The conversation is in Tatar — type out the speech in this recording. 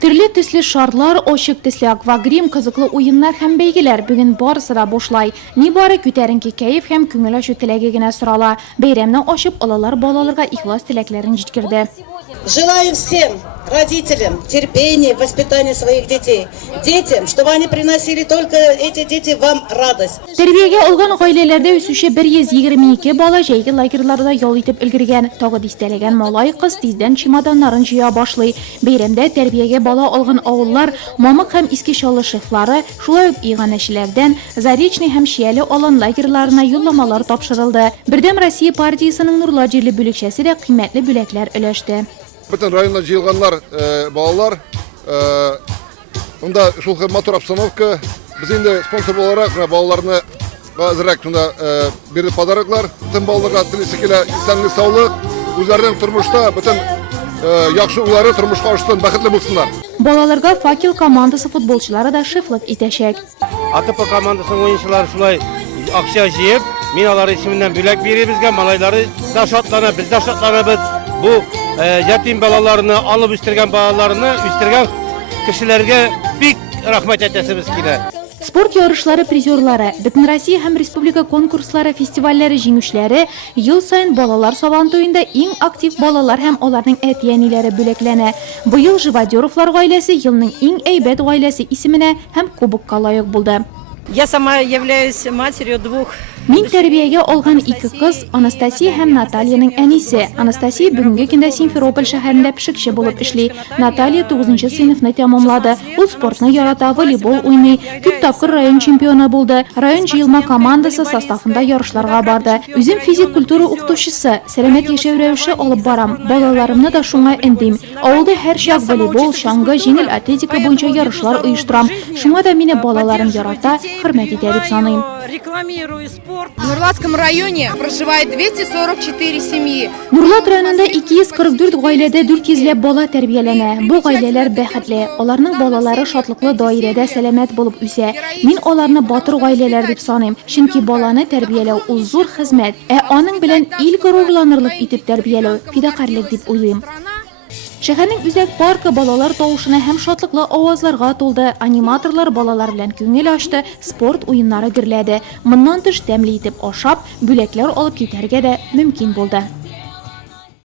Türlü төсле шарлар, очык төсле аквагрим, кызыклы уеннар һәм бәйгеләр бүген барысы да бушлай. Нибары күтәренке кәеф һәм күңел ачу теләге генә сорала. Бәйрәмне ачып, алалар балаларга ихлас теләкләрен җиткерде. Желаю всем родителям терпения, воспитания своих детей. Детям, чтобы они приносили только эти дети вам радость. Тәрбиягә алган гаиләләрдә үсүче 122 бала җәйге лагерьларда ял итеп өлгергән. Тагы дистәләгән малай кыз тиздән чемоданнарын җыя башлый. Бәйрәмдә тәрбиягә бала алган авыллар, Мамык һәм Иске Чаллы шефлары, шулай ук иганәчеләрдән Заречный һәм Шияле алан лагерьларына юлламалар тапшырылды. Бердәм Россия партиясының Нурла җирле бүлекчәсе дә кыйммәтле бүләкләр өләште. Bütün rayonda жиылганнар балалар, онда шул матур обстановка, biz инде спонсор olarak балаларны әзерәк шунда биреп подароклар, bütün балаларга телисе килә исәнлек, саулык, үзләренең тормышта bütün яхшы уйлары тормышка ашсын, бәхетле булсыннар. Балаларга Факел командасы футболчылары да шефлык итәчәк. АТП командасының ойынчылары шулай акча җыеп, мин алар исеменнән бүләк биребезгә, малайлары да шатлана, без дә шатланабыз. Бу ятим балаларны, алып үстергән балаларны үстергән кешеләргә бик рәхмәт әйтәсебез килә. Спорт ярышлары призерлары, Бөтен Россия һәм республика конкурслары, фестивальләре җиңүчеләре ел сайын балалар сабантуенда иң актив балалар һәм аларның әти-әниләре бүләкләнә. Быел Живодеровлар гаиләсе елның иң әйбәт гаиләсе исеменә һәм кубокка лаек булды. Я сама являюсь матерью двух. Мин тәрбиягә алган ике кыз, Анастасия һәм Натальяның әнисе. Анастасия бүгенге көндә Симферополь шәһәрендә пешекче булып эшли. Наталья 9-нчы сыйныфны тәмамлады. Ул спортны ярата, волейбол уйный. Күп тапкыр район чемпионы булды. Район җыелма командасы составында ярышларга барды. Үзем физик культура укытучысы, сәламәт яшәү рәвеше алып барам. Балаларымны да шуңа өндим. Авылда һәр чак волейбол, шаңгы, җиңел атлетика буенча ярышлар оештырам. Шуңа да мине балаларым ярата, хөрмәт итә дип саныйм. Рекламирую спорт. В Нурлатском районе проживает 244 семьи. Нурлат районында 244 гаиләдә 400 бала тәрбияләнә. Бу гаиләләр бәхетле. Аларның балалары шатлыклы даирәдә сәламәт булып үсә. Мин аларны батыр гаиләләр дип саныйм. Чөнки баланы тәрбияләү ул зур хезмәт. Аның белән ил горурланырлык итеп тәрбияләү фидакарлык дип уйлыйм. Шәһәрнең үзәк паркы балалар тавышына һәм шатлыклы авазларга тулды. Аниматорлар балалар белән күңел ачты, спорт уеннары гөрләде. Моннан тыш тәмле итеп ашап, бүләкләр алып китәргә дә мөмкин булды.